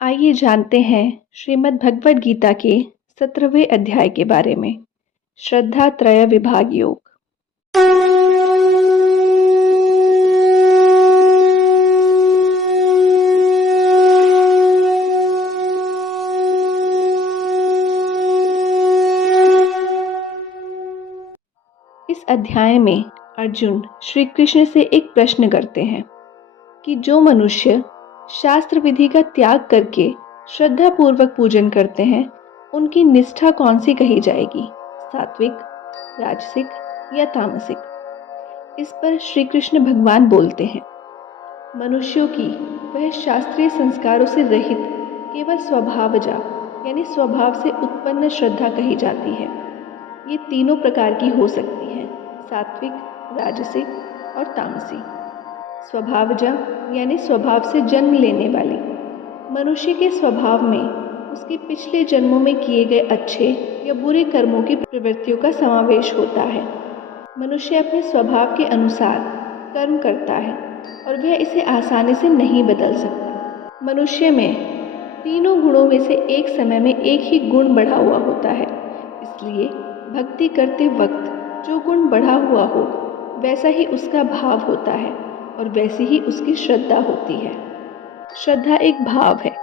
आइए जानते हैं श्रीमद् भगवद गीता के 17वें अध्याय के बारे में। श्रद्धा त्रय विभाग योग। इस अध्याय में अर्जुन श्री कृष्ण से एक प्रश्न करते हैं कि जो मनुष्य शास्त्र विधि का त्याग करके श्रद्धा पूर्वक पूजन करते हैं उनकी निष्ठा कौन सी कही जाएगी, सात्विक, राजसिक या तामसिक। इस पर श्री कृष्ण भगवान बोलते हैं, मनुष्यों की वह शास्त्रीय संस्कारों से रहित केवल स्वभावजा यानी स्वभाव से उत्पन्न श्रद्धा कही जाती है। ये तीनों प्रकार की हो सकती है, सात्विक, राजसिक और तामसी। स्वभावजा यानी स्वभाव से जन्म लेने वाली। मनुष्य के स्वभाव में उसके पिछले जन्मों में किए गए अच्छे या बुरे कर्मों की प्रवृत्तियों का समावेश होता है। मनुष्य अपने स्वभाव के अनुसार कर्म करता है और वह इसे आसानी से नहीं बदल सकता। मनुष्य में तीनों गुणों में से एक समय में एक ही गुण बढ़ा हुआ होता है, इसलिए भक्ति करते वक्त जो गुण बढ़ा हुआ हो वैसा ही उसका भाव होता है और वैसी ही उसकी श्रद्धा होती है। श्रद्धा एक भाव है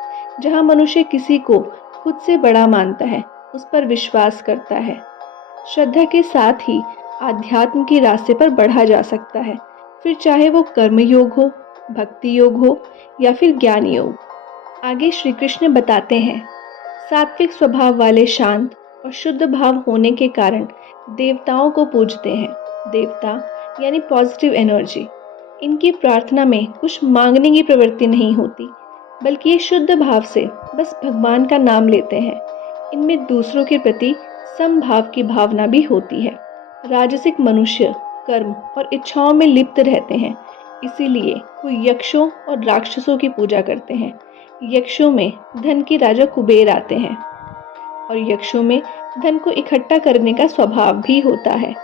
जहाँ मनुष्य किसी को खुद से बड़ा मानता है, उस पर विश्वास करता है। श्रद्धा के साथ ही आध्यात्म के रास्ते पर बढ़ा जा सकता है, फिर चाहे वो कर्म योग हो, भक्ति योग हो या फिर ज्ञान योग। आगे श्री कृष्ण बताते हैं, सात्विक स्वभाव वाले शांत और शुद्ध भाव होने के कारण देवताओं को पूजते हैं। देवता यानी पॉजिटिव एनर्जी। इनकी प्रार्थना में कुछ मांगने की प्रवृत्ति नहीं होती, बल्कि ये शुद्ध भाव से बस भगवान का नाम लेते हैं। इनमें दूसरों के प्रति समभाव की भावना भी होती है। राजसिक मनुष्य कर्म और इच्छाओं में लिप्त रहते हैं, इसीलिए वो यक्षों और राक्षसों की पूजा करते हैं। यक्षों में धन के राजा कुबेर आते हैं और यक्षों में धन को इकट्ठा करने का स्वभाव भी होता है।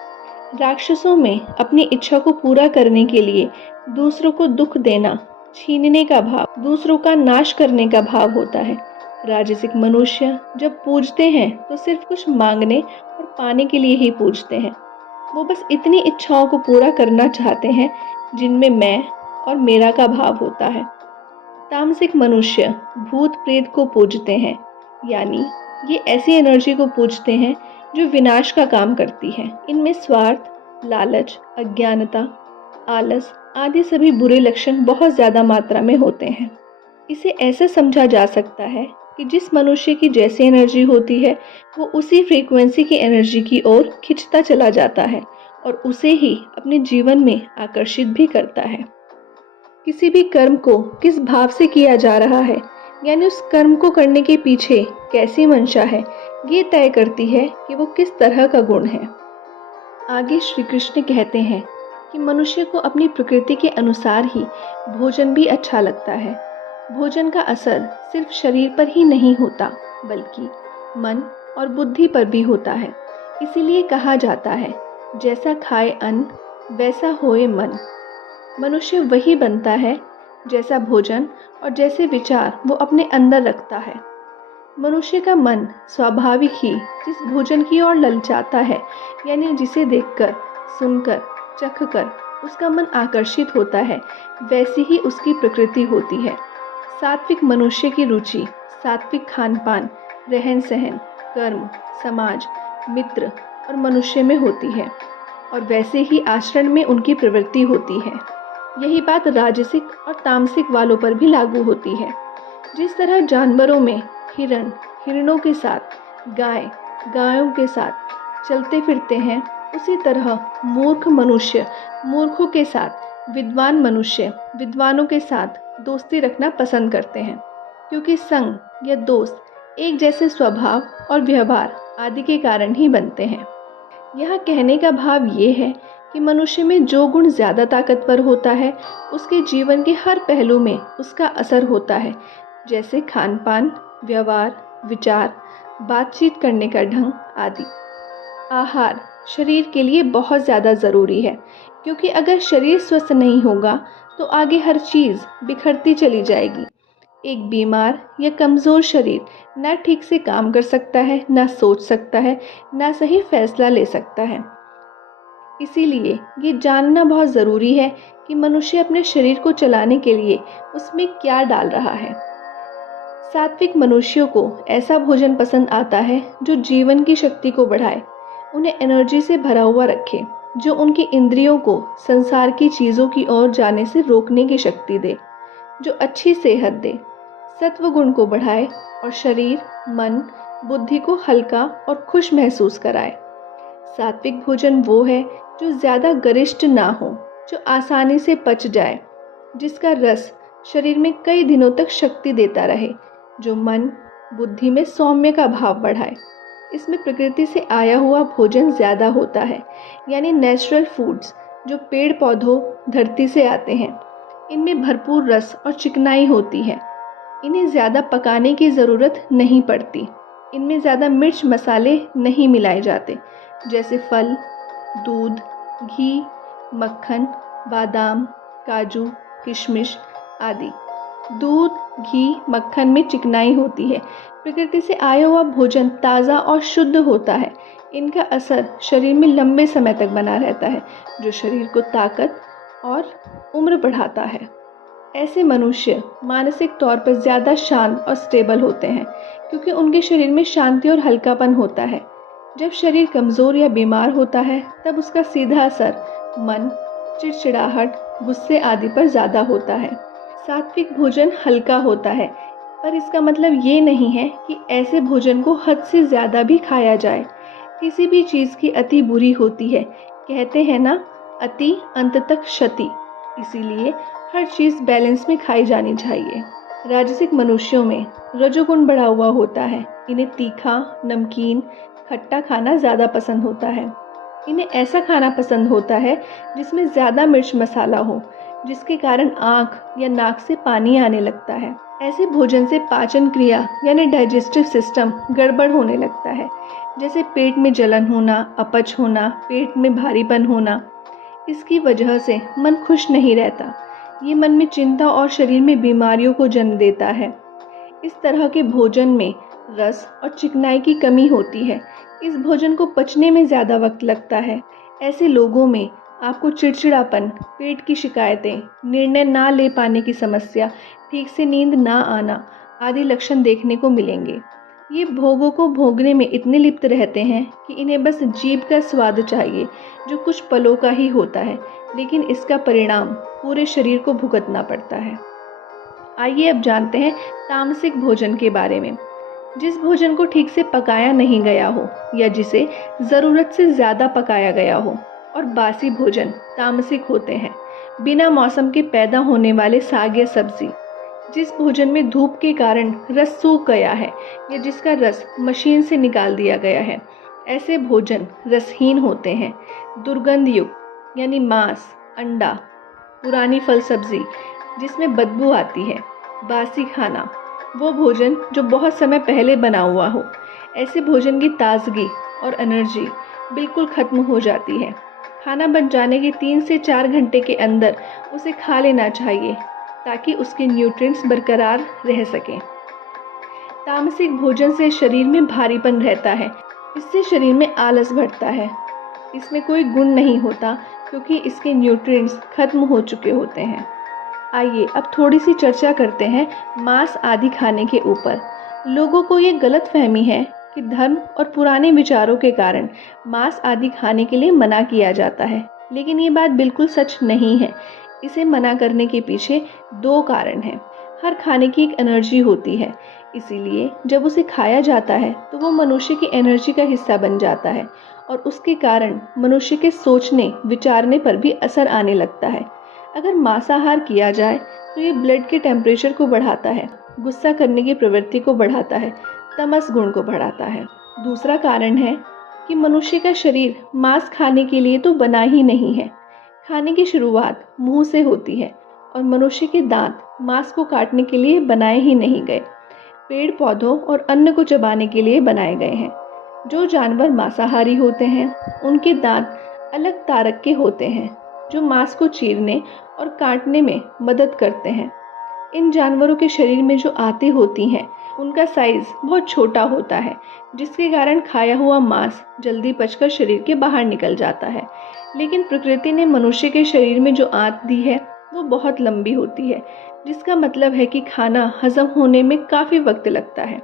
राक्षसों में अपनी इच्छा को पूरा करने के लिए दूसरों को दुख देना, छीनने का भाव, दूसरों का नाश करने का भाव होता है। राजसिक मनुष्य जब पूजते हैं तो सिर्फ कुछ मांगने और पाने के लिए ही पूजते हैं। वो बस इतनी इच्छाओं को पूरा करना चाहते हैं जिनमें मैं और मेरा का भाव होता है। तामसिक मनुष्य भूत प्रेत को पूजते हैं, यानी ये ऐसी एनर्जी को पूजते हैं जो विनाश का काम करती है। इनमें स्वार्थ, लालच, अज्ञानता, आलस आदि सभी बुरे लक्षण बहुत ज़्यादा मात्रा में होते हैं। इसे ऐसे समझा जा सकता है कि जिस मनुष्य की जैसी एनर्जी होती है वो उसी फ्रीक्वेंसी की एनर्जी की ओर खिंचता चला जाता है और उसे ही अपने जीवन में आकर्षित भी करता है। किसी भी कर्म को किस भाव से किया जा रहा है, यानी उस कर्म को करने के पीछे कैसी मंशा है, ये तय करती है कि वो किस तरह का गुण है। आगे श्री कृष्ण कहते हैं कि मनुष्य को अपनी प्रकृति के अनुसार ही भोजन भी अच्छा लगता है। भोजन का असर सिर्फ शरीर पर ही नहीं होता, बल्कि मन और बुद्धि पर भी होता है। इसीलिए कहा जाता है, जैसा खाए अन्न वैसा होए मन। मनुष्य वही बनता है जैसा भोजन और जैसे विचार वो अपने अंदर रखता है। मनुष्य का मन स्वाभाविक ही जिस भोजन की ओर ललचाता है, यानी जिसे देखकर, सुनकर, चखकर उसका मन आकर्षित होता है, वैसी ही उसकी प्रकृति होती है। सात्विक मनुष्य की रुचि सात्विक खान पान, रहन सहन, कर्म, समाज, मित्र और मनुष्य में होती है और वैसे ही आचरण में उनकी प्रवृत्ति होती है। यही बात राजसिक और तामसिक वालों पर भी लागू होती है। जिस तरह जानवरों में हिरण हिरणों के साथ, गाय गायों के साथ चलते फिरते हैं, उसी तरह मूर्ख मनुष्य मूर्खों के साथ, विद्वान मनुष्य विद्वानों के साथ दोस्ती रखना पसंद करते हैं, क्योंकि संग या दोस्त एक जैसे स्वभाव और व्यवहार आदि के कारण ही बनते हैं। यह कहने का भाव ये है कि मनुष्य में जो गुण ज़्यादा ताकतवर होता है उसके जीवन के हर पहलू में उसका असर होता है, जैसे खान पान, व्यवहार, विचार, बातचीत करने का ढंग आदि। आहार शरीर के लिए बहुत ज़्यादा ज़रूरी है, क्योंकि अगर शरीर स्वस्थ नहीं होगा तो आगे हर चीज़ बिखरती चली जाएगी। एक बीमार या कमज़ोर शरीर ना ठीक से काम कर सकता है, ना सोच सकता है, ना सही फैसला ले सकता है। इसीलिए ये जानना बहुत ज़रूरी है कि मनुष्य अपने शरीर को चलाने के लिए उसमें क्या डाल रहा है। सात्विक मनुष्यों को ऐसा भोजन पसंद आता है जो जीवन की शक्ति को बढ़ाए, उन्हें एनर्जी से भरा हुआ रखे, जो उनकी इंद्रियों को संसार की चीज़ों की ओर जाने से रोकने की शक्ति दे, जो अच्छी सेहत दे, सत्व गुण को बढ़ाए और शरीर, मन, बुद्धि को हल्का और खुश महसूस कराए। सात्विक भोजन वो है जो ज़्यादा गरिष्ठ ना हो, जो आसानी से पच जाए, जिसका रस शरीर में कई दिनों तक शक्ति देता रहे, जो मन, बुद्धि में सौम्य का भाव बढ़ाए। इसमें प्रकृति से आया हुआ भोजन ज़्यादा होता है, यानी नेचुरल फूड्स जो पेड़ पौधों, धरती से आते हैं। इनमें भरपूर रस और चिकनाई होती है। इन्हें ज़्यादा पकाने की ज़रूरत नहीं पड़ती। इनमें ज़्यादा मिर्च मसाले नहीं मिलाए जाते, जैसे फल, दूध, घी, मक्खन, बादाम, काजू, किशमिश आदि। दूध, घी, मक्खन में चिकनाई होती है। प्रकृति से आया हुआ भोजन ताज़ा और शुद्ध होता है। इनका असर शरीर में लंबे समय तक बना रहता है, जो शरीर को ताकत और उम्र बढ़ाता है। ऐसे मनुष्य मानसिक तौर पर ज़्यादा शांत और स्टेबल होते हैं, क्योंकि उनके शरीर में शांति और हल्कापन होता है। जब शरीर कमज़ोर या बीमार होता है, तब उसका सीधा असर मन, चिड़चिड़ाहट, गुस्से आदि पर ज़्यादा होता है। सात्विक भोजन हल्का होता है, पर इसका मतलब ये नहीं है कि ऐसे भोजन को हद से ज़्यादा भी खाया जाए। किसी भी चीज़ की अति बुरी होती है। कहते हैं ना, अति अंत तक क्षति। इसीलिए हर चीज़ बैलेंस में खाई जानी चाहिए। राजसिक मनुष्यों में रजोगुण बढ़ा हुआ होता है। इन्हें तीखा, नमकीन, खट्टा खाना ज़्यादा पसंद होता है। इन्हें ऐसा खाना पसंद होता है जिसमें ज़्यादा मिर्च मसाला हो, जिसके कारण आँख या नाक से पानी आने लगता है। ऐसे भोजन से पाचन क्रिया यानी डाइजेस्टिव सिस्टम गड़बड़ होने लगता है, जैसे पेट में जलन होना, अपच होना, पेट में भारीपन होना। इसकी वजह से मन खुश नहीं रहता। ये मन में चिंता और शरीर में बीमारियों को जन्म देता है। इस तरह के भोजन में रस और चिकनाई की कमी होती है। इस भोजन को पचने में ज़्यादा वक्त लगता है। ऐसे लोगों में आपको चिड़चिड़ापन, पेट की शिकायतें, निर्णय ना ले पाने की समस्या, ठीक से नींद ना आना आदि लक्षण देखने को मिलेंगे। ये भोगों को भोगने में इतने लिप्त रहते हैं कि इन्हें बस जीभ का स्वाद चाहिए, जो कुछ पलों का ही होता है, लेकिन इसका परिणाम पूरे शरीर को भुगतना पड़ता है। आइए अब जानते हैं तामसिक भोजन के बारे में। जिस भोजन को ठीक से पकाया नहीं गया हो या जिसे ज़रूरत से ज़्यादा पकाया गया हो, और बासी भोजन तामसिक होते हैं। बिना मौसम के पैदा होने वाले साग या सब्जी, जिस भोजन में धूप के कारण रस सूख गया है या जिसका रस मशीन से निकाल दिया गया है, ऐसे भोजन रसहीन होते हैं। दुर्गंध युक्त यानी मांस, अंडा, पुरानी फल सब्जी जिसमें बदबू आती है, बासी खाना, वो भोजन जो बहुत समय पहले बना हुआ हो। ऐसे भोजन की ताजगी और एनर्जी बिल्कुल ख़त्म हो जाती है। खाना बन जाने के 3 से 4 घंटे के अंदर उसे खा लेना चाहिए, ताकि उसके न्यूट्रिएंट्स बरकरार रह सकें। तामसिक भोजन से शरीर में भारीपन रहता है। इससे शरीर में आलस बढ़ता है। इसमें कोई गुण नहीं होता, क्योंकि इसके न्यूट्रिएंट्स खत्म हो चुके होते हैं। आइए अब थोड़ी सी चर्चा करते हैं मांस आदि खाने के ऊपर। लोगों को ये गलतफहमी है कि धर्म और पुराने विचारों के कारण मांस आदि खाने के लिए मना किया जाता है, लेकिन ये बात बिल्कुल सच नहीं है। इसे मना करने के पीछे 2 कारण हैं। हर खाने की एक एनर्जी होती है, इसीलिए जब उसे खाया जाता है तो वो मनुष्य की एनर्जी का हिस्सा बन जाता है और उसके कारण मनुष्य के सोचने, विचारने पर भी असर आने लगता है। अगर मांसाहार किया जाए तो ये ब्लड के टेम्परेचर को बढ़ाता है, गुस्सा करने की प्रवृत्ति को बढ़ाता है, तमस गुण को बढ़ाता है। दूसरा कारण है कि मनुष्य का शरीर मांस खाने के लिए तो बना ही नहीं है। खाने की शुरुआत मुंह से होती है और मनुष्य के दांत मांस को काटने के लिए बनाए ही नहीं गए। पेड़ पौधों और अन्न को चबाने के लिए बनाए गए हैं। जो जानवर मांसाहारी होते हैं, उनके दांत अलग तारक के होते हैं, जो मांस को चीरने और काटने में मदद करते हैं। इन जानवरों के शरीर में जो आंतें होती हैं उनका साइज बहुत छोटा होता है, जिसके कारण खाया हुआ मांस जल्दी पचकर शरीर के बाहर निकल जाता है। लेकिन प्रकृति ने मनुष्य के शरीर में जो आंत दी है वो बहुत लंबी होती है, जिसका मतलब है कि खाना हजम होने में काफ़ी वक्त लगता है।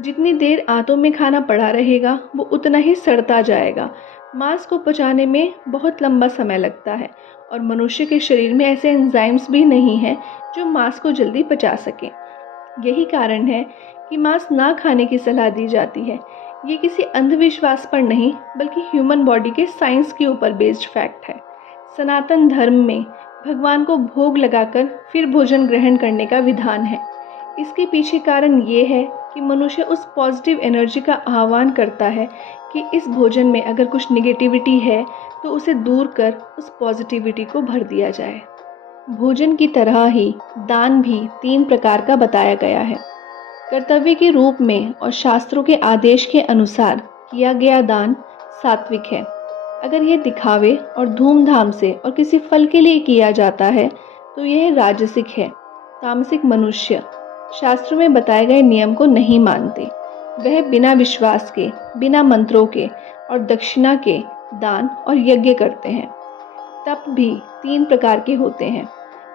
जितनी देर आंतों में खाना पड़ा रहेगा वो उतना ही सड़ता जाएगा। मांस को पचाने में बहुत लंबा समय लगता है और मनुष्य के शरीर में ऐसे एंजाइम्स भी नहीं हैं जो मांस को जल्दी पचा सकें। यही कारण है कि मांस ना खाने की सलाह दी जाती है। ये किसी अंधविश्वास पर नहीं बल्कि ह्यूमन बॉडी के साइंस के ऊपर बेस्ड फैक्ट है। सनातन धर्म में भगवान को भोग लगाकर फिर भोजन ग्रहण करने का विधान है। इसके पीछे कारण ये है कि मनुष्य उस पॉजिटिव एनर्जी का आह्वान करता है कि इस भोजन में अगर कुछ नेगेटिविटी है तो उसे दूर कर उस पॉजिटिविटी को भर दिया जाए। भोजन की तरह ही दान भी 3 प्रकार का बताया गया है। कर्तव्य के रूप में और शास्त्रों के आदेश के अनुसार किया गया दान सात्विक है। अगर यह दिखावे और धूमधाम से और किसी फल के लिए किया जाता है तो यह राजसिक है। तामसिक मनुष्य शास्त्रों में बताए गए नियम को नहीं मानते। वह बिना विश्वास के, बिना मंत्रों के और दक्षिणा के दान और यज्ञ करते हैं। तप भी 3 प्रकार के होते हैं।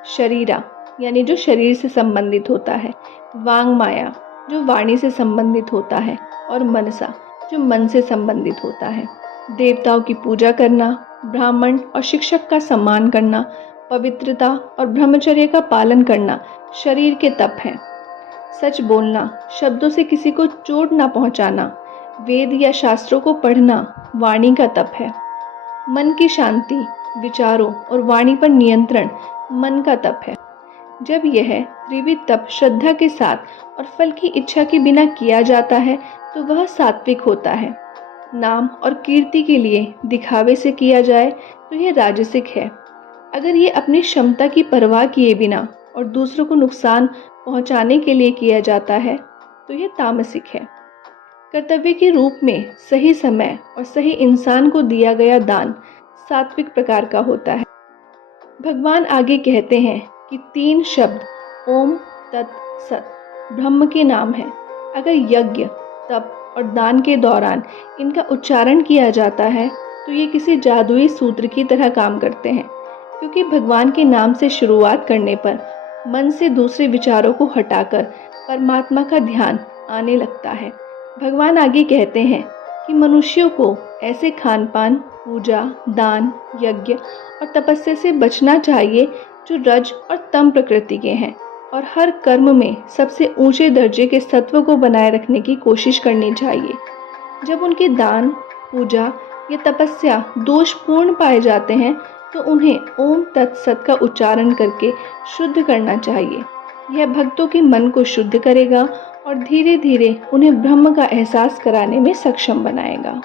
शरीरा यानी जो शरीर से संबंधित होता है, वांग माया जो वाणी से संबंधित होता है और मनसा जो मन से संबंधित होता है। देवताओं की पूजा करना, ब्राह्मण और शिक्षक का सम्मान करना, पवित्रता और ब्रह्मचर्य का पालन करना शरीर के तप हैं। सच बोलना, शब्दों से किसी को चोट ना पहुंचाना, वेद या शास्त्रों को पढ़ना वाणी का तप है। मन की शांति, विचारों और वाणी पर नियंत्रण मन का तप है। जब यह त्रिविध तप श्रद्धा के साथ और फल की इच्छा के बिना किया जाता है तो वह सात्विक होता है। नाम और कीर्ति के लिए दिखावे से किया जाए तो यह राजसिक है। अगर ये अपनी क्षमता की परवाह किए बिना और दूसरों को नुकसान पहुंचाने के लिए किया जाता है तो यह तामसिक है। कर्तव्य के रूप में सही समय और सही इंसान को दिया गया दान सात्विक प्रकार का होता है। भगवान आगे कहते हैं कि 3 शब्द ओम तत् सत ब्रह्म के नाम हैं। अगर यज्ञ, तप और दान के दौरान इनका उच्चारण किया जाता है तो ये किसी जादुई सूत्र की तरह काम करते हैं, क्योंकि भगवान के नाम से शुरुआत करने पर मन से दूसरे विचारों को हटाकर परमात्मा का ध्यान आने लगता है। भगवान आगे कहते हैं कि मनुष्यों को ऐसे खान पान, पूजा, दान, यज्ञ और तपस्या से बचना चाहिए जो रज और तम प्रकृति के हैं और हर कर्म में सबसे ऊंचे दर्जे के सत्व को बनाए रखने की कोशिश करनी चाहिए। जब उनके दान, पूजा या तपस्या दोषपूर्ण पाए जाते हैं तो उन्हें ओम तत्सत का उच्चारण करके शुद्ध करना चाहिए। यह भक्तों के मन को शुद्ध करेगा और धीरे धीरे उन्हें ब्रह्म का एहसास कराने में सक्षम बनाएगा।